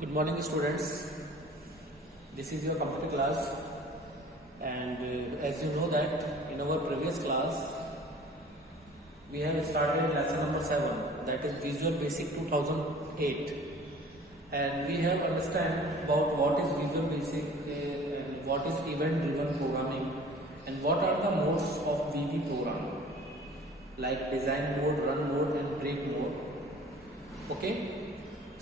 Good morning, students. This is your computer class, and as you know that in our previous class we have started lesson number 7, that is Visual Basic 2008, and we have understand about what is Visual Basic and what is event driven programming and what are the modes of VB program like design mode, run mode and break mode. Okay.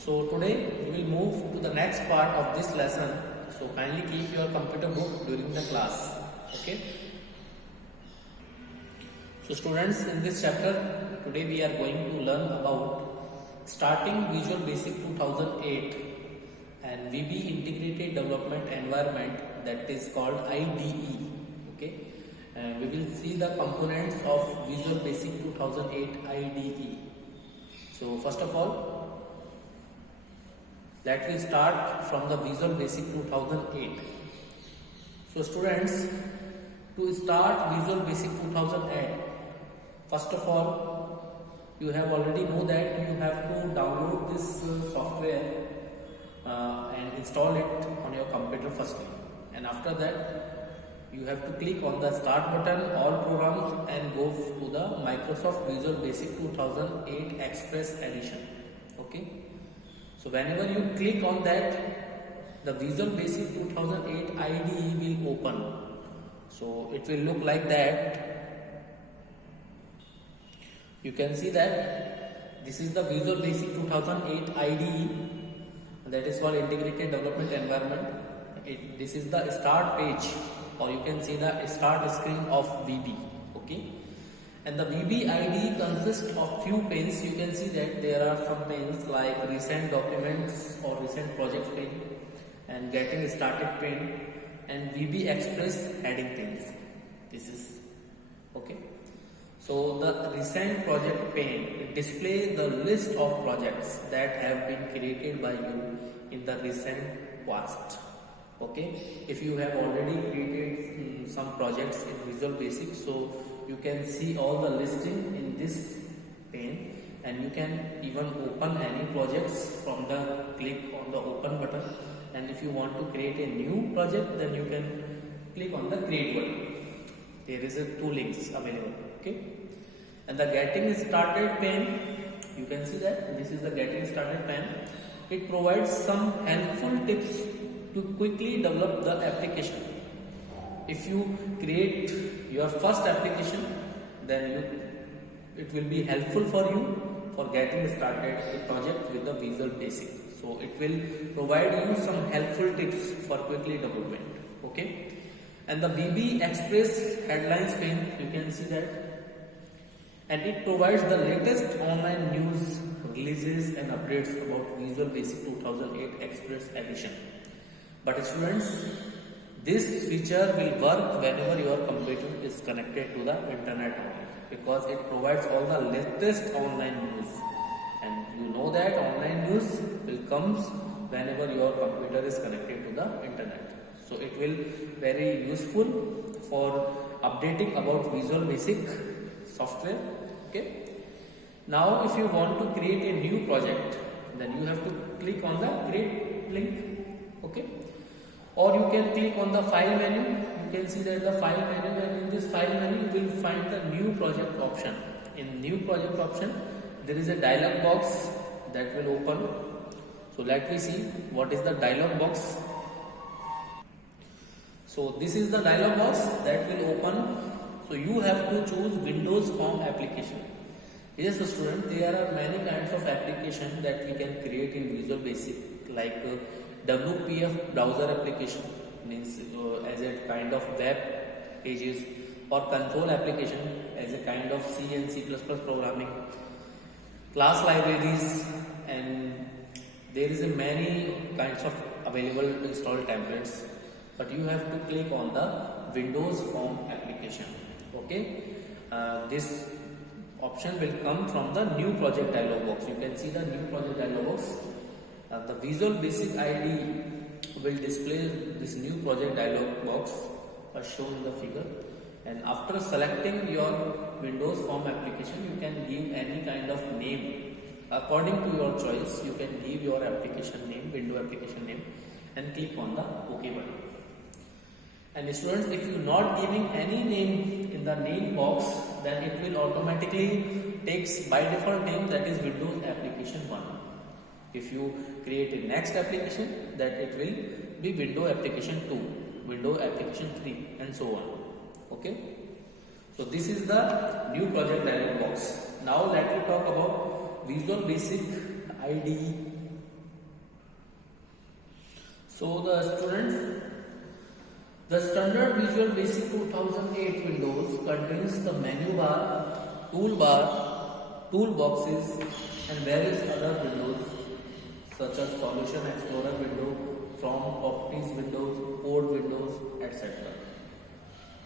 So today we will move to the next part of this lesson. So kindly keep your computer book during the class. Okay. So students, in this chapter today we are going to learn about starting Visual Basic 2008 and VB Integrated Development Environment, that is called IDE. Okay. And we will see the components of Visual Basic 2008 IDE. So first of all, let me start from the Visual Basic 2008. So students, to start Visual Basic 2008, first of all, you have already know that you have to download this software and install it on your computer firstly. And after that, you have to click on the start button, all programs, and go to the Microsoft Visual Basic 2008 Express Edition. Okay. So whenever you click on that, the Visual Basic 2008 IDE will open. So it will look like that. You can see that this is the Visual Basic 2008 IDE, that is called Integrated Development Environment. This is the start page, or you can see the start screen of VB. Okay. And the VB IDE consists of few panes. You can see that there are some panes like recent documents or recent project pane and getting started pane and VB Express heading panes. This is okay. So the recent project pane displays the list of projects that have been created by you in the recent past. Okay. If you have already created some projects in Visual Basic, so you can see all the listing in this pane, and you can even open any projects from the click on the open button. And if you want to create a new project, then you can click on the create button. There is two links available. Okay. And the getting started pane, you can see that this is the getting started pane. It provides some helpful tips to quickly develop the application. If you create your first application, then it will be helpful for you for getting started a project with the Visual Basic. So it will provide you some helpful tips for quickly development. Okay. And the VB Express headlines pane, you can see that, and it provides the latest online news, releases and updates about Visual Basic 2008 Express Edition. But students, this feature will work whenever your computer is connected to the internet, because it provides all the latest online news, and you know that online news will comes whenever your computer is connected to the internet. So it will very useful for updating about Visual Basic software. Okay. Now if you want to create a new project, then you have to click on the create link. Okay. Or you can click on the file menu. You can see that the file menu, and in this file menu you will find the new project option. In new project option, there is a dialog box that will open. So let me see what is the dialog box. So this is the dialog box that will open. So you have to choose Windows Form application. Yes, student, there are many kinds of application that we can create in Visual Basic, like WPF browser application, means as a kind of web pages, or console application as a kind of C and C++ programming, class libraries, and there is a many kinds of available installed templates, but you have to click on the Windows Form application. Okay. This option will come from the new project dialog box. You can see the new project dialog box. The Visual Basic IDE will display this new project dialog box as shown in the figure, and after selecting your Windows Form application, you can give any kind of name According to your choice, you can give your application name, window application name, and click on the OK button. And students, if you are not giving any name in the name box, then it will automatically takes by default name, that is Windows application 1. If you create a next application, that it will be window application 2, window application 3, and so on. Okay. So this is the new project dialog box. Now let me talk about Visual Basic IDE. So the standard Visual Basic 2008 Windows contains the menu bar, toolbar, toolboxes, and various other windows such as Solution Explorer window, From Properties windows, Code windows, etc.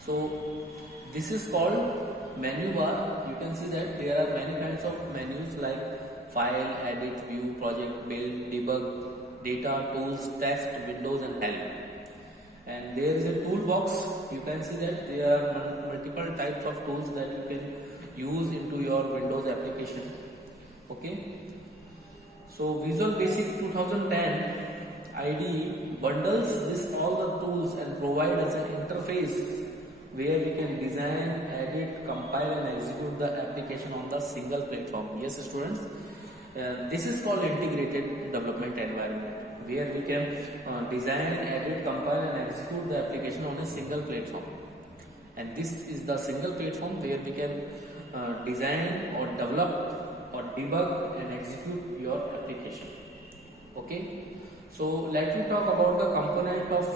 So this is called menu bar. You can see that there are many kinds of menus like File, Edit, View, Project, Build, Debug, Data, Tools, Test, Windows, and Help. And there is a toolbox. You can see that there are multiple types of tools that you can use into your Windows application. Okay. So Visual Basic 2010 IDE bundles this all the tools and provide us an interface where we can design, edit, compile, and execute the application on the single platform. Yes, students, this is called integrated development environment, where we can design, edit, compile, and execute the application on a single platform. And this is the single platform where we can design or develop or debug and execute your application. Okay. So let me talk about the component of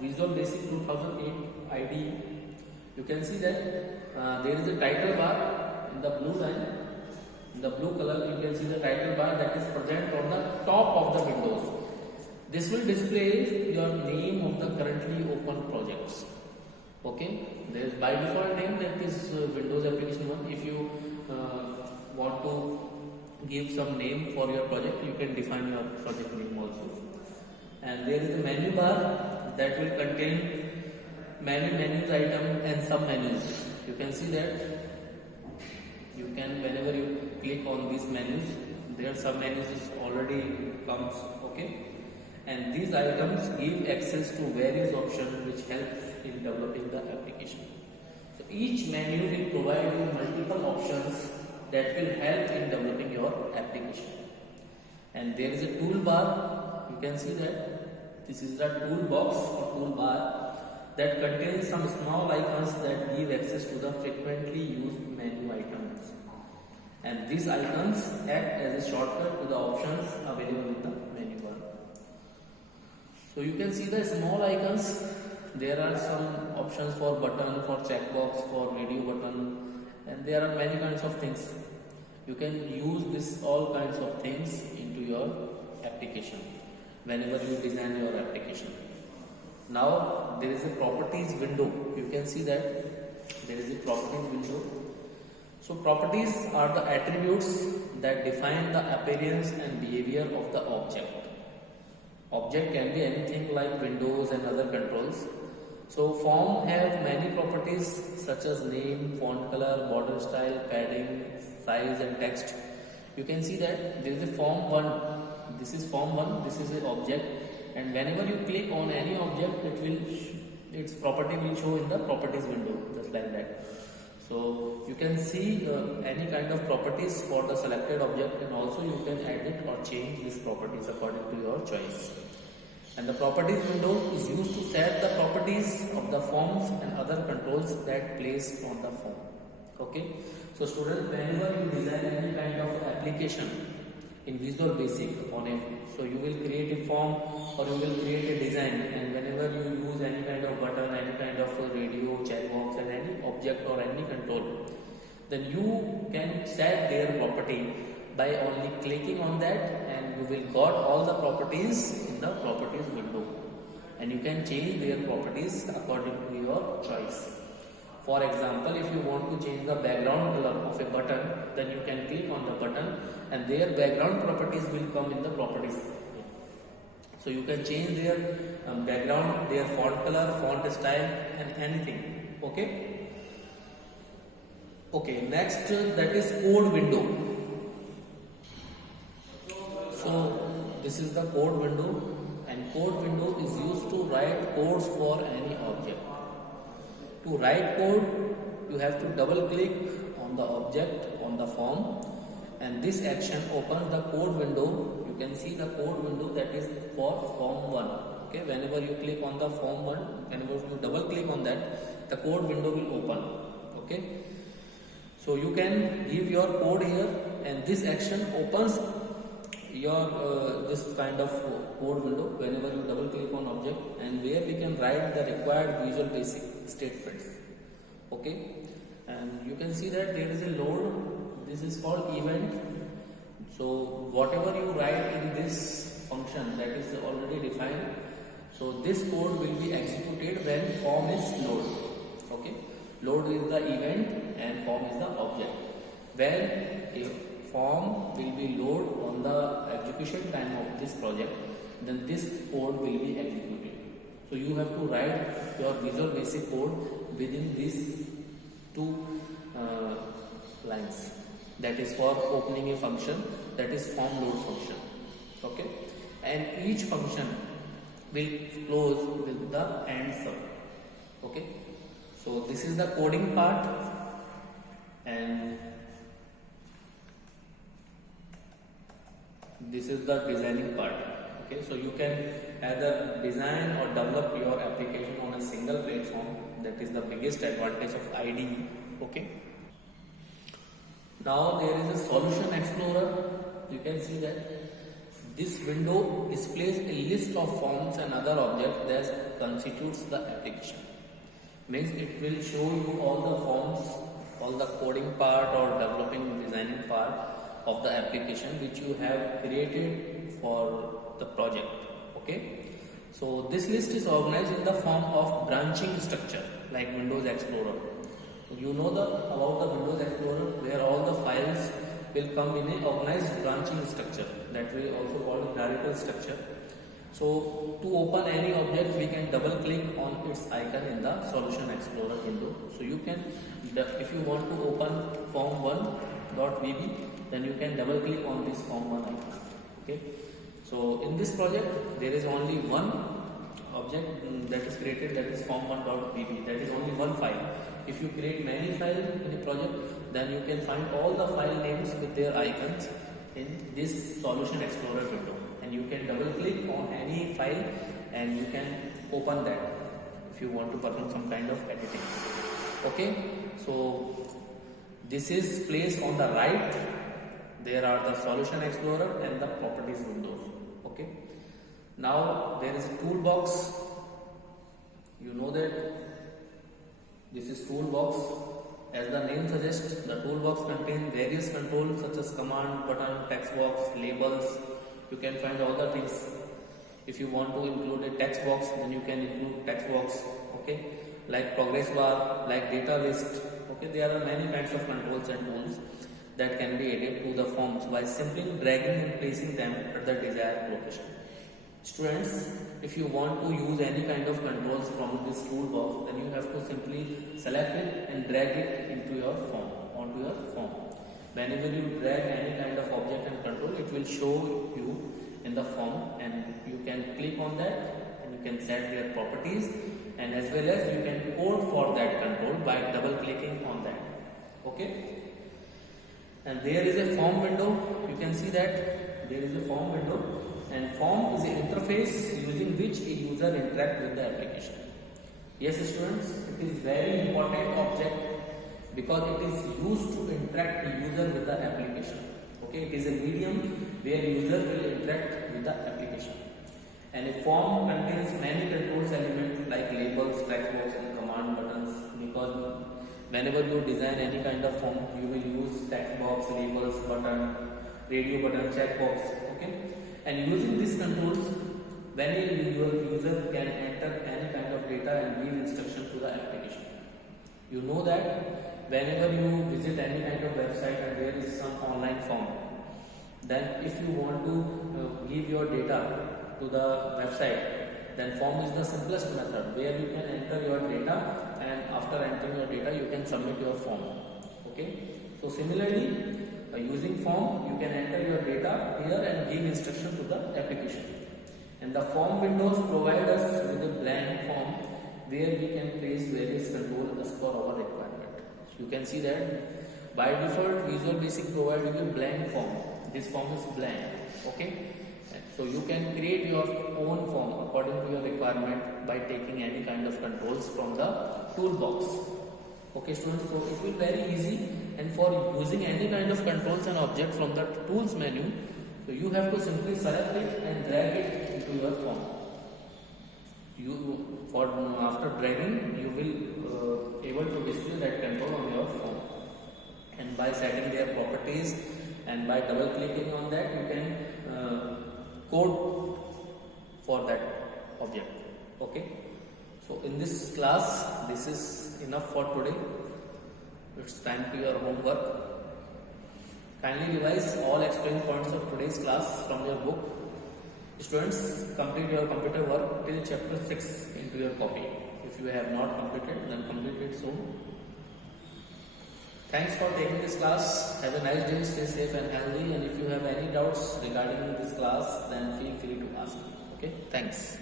Visual Basic 2008 IDE. You can see that there is a title bar in the blue line. In the blue color, you can see the title bar that is present on the top of the windows. This will display your name of the currently open projects. Okay, there is by default name, that is Windows application 1. If you want to give some name for your project, you can define your project name also. And there is a menu bar that will contain many menus item and sub menus. You can see that you can, whenever you click on these menus, their sub menus is already comes. Okay, and these items give access to various options which help in developing the application. So each menu will provide you multiple options that will help in developing your application. And there is a toolbar. You can see that this is the toolbox or toolbar that contains some small icons that give access to the frequently used menu items. And these icons act as a shortcut to the options available in the menu bar. So you can see the small icons. There are some options for button, for checkbox, for radio button, and there are many kinds of things. You can use this all kinds of things into your application whenever you design your application. Now there is a properties window. You can see that there is a properties window. So properties are the attributes that define the appearance and behavior of the object. Object can be anything like windows and other controls. So form have many properties such as name, font color, border style, padding, size, and text. You can see that there is a form 1. This is form 1. This is an object, and whenever you click on any object, its property will show in the properties window, just like that. So you can see any kind of properties for the selected object, and also you can edit or change these properties according to your choice. And the properties window is used to set the properties of the forms and other controls that place on the form. Okay. So students, whenever you design any kind of application in Visual Basic on it, so you will create a form or you will create a design, and whenever you use any kind of button, any kind of radio, checkbox, and any object or any control, then you can set their property by only clicking on that, and you will got all the properties in the properties window, and you can change their properties according to your choice. For example, if you want to change the background color of a button, then you can click on the button and their background properties will come in the properties. So you can change their background, their font color, font style, and anything. Okay. Okay. Next, that is code window. also this is the code window, and code window is used to write codes for any object. To write code, you have to double click on the object on the form, and this action opens the code window. You can see the code window that is for form 1. Okay, whenever you click on the form 1, whenever you double click on that, the code window will open. Okay, so you can give your code here, and this action opens your this kind of code window whenever you double click on object, and where we can write the required Visual Basic statements. Okay, and you can see that there is a load. This is called event. So whatever you write in this function, that is already defined. So this code will be executed when form is load. Okay, load is the event and form is the object. When a form will be load on the execution time of this project, then this code will be executed. So you have to write your Visual Basic code within these two lines. That is for opening a function, that is form load function. Okay, and each function will close with the and sum. Okay, so this is the coding part, and this is the designing part. Okay, so you can either design or develop your application on a single platform. That is the biggest advantage of IDE. Okay, now there is a solution explorer. You can see that this window displays a list of forms and other objects that constitutes the application. Means it will show you all the forms, all the coding part or developing designing part of the application which you have created for the project. Okay, so this list is organized in the form of branching structure like Windows Explorer. You know about the Windows Explorer, where all the files will come in a organized branching structure, that we also call it hierarchical structure. So to open any object, we can double click on its icon in the Solution Explorer window. So you can, if you want to open form1.vb, then you can double click on this form1 icon. Okay, so in this project there is only one object that is created, that is form1.vb. That is only one file. If you create many files in a project, then you can find all the file names with their icons in this Solution Explorer window, and you can double click on any file and you can open that if you want to perform some kind of editing. Okay, so this is placed on the right. There are the Solution Explorer and the properties windows. Okay, now there is a toolbox. You know that this is toolbox. As the name suggests, the toolbox contains various controls such as command, button, text box, labels. You can find all the things. If you want to include a text box, then you can include text box. Okay, like progress bar, like data list. Okay, there are many kinds of controls and tools that can be added to the forms by simply dragging and placing them at the desired location. Students, if you want to use any kind of controls from this toolbox, then you have to simply select it and drag it into your form, onto your form. Whenever you drag any kind of object and control, it will show you in the form, and you can click on that and you can set their properties, and as well as you can code for that control by double clicking on that. Okay, and there is a form window. You can see that there is a form window, and form is an interface using which a user interacts with the application. Yes students, it is very important object because it is used to interact the user with the application. Okay, it is a medium where user will interact with the application. And a form contains many controls elements like labels, text box and command buttons, because whenever you design any kind of form, you will use text box, labels, button, radio button, checkbox. Okay, and using these controls, when your user can enter any kind of data and give instruction to the application. You know that whenever you visit any kind of website and there is some online form, then if you want to give your data to the website, then form is the simplest method where you can enter your data, and after entering your data you can submit your form. Okay, so similarly By using form, you can enter your data here and give instruction to the application. And the form windows provide us with a blank form where we can place various controls as per our requirement. You can see that by default Visual Basic provide you a blank form. This form is blank. Okay. So you can create your own form according to your requirement by taking any kind of controls from the toolbox. Okay students, so it will be very easy, and for using any kind of controls and object from the tools menu, so you have to simply select it and drag it into your form. After dragging, you will able to display that control on your form, and by setting their properties and by double clicking on that, you can code for that object. Okay. So in this class, this is enough for today. It's time to your homework. Kindly revise all explained points of today's class from your book. Students, complete your computer work till chapter 6 into your copy. If you have not completed, then complete it soon. Thanks for taking this class. Have a nice day, stay safe and healthy. And if you have any doubts regarding this class, then feel free to ask me. Okay, thanks.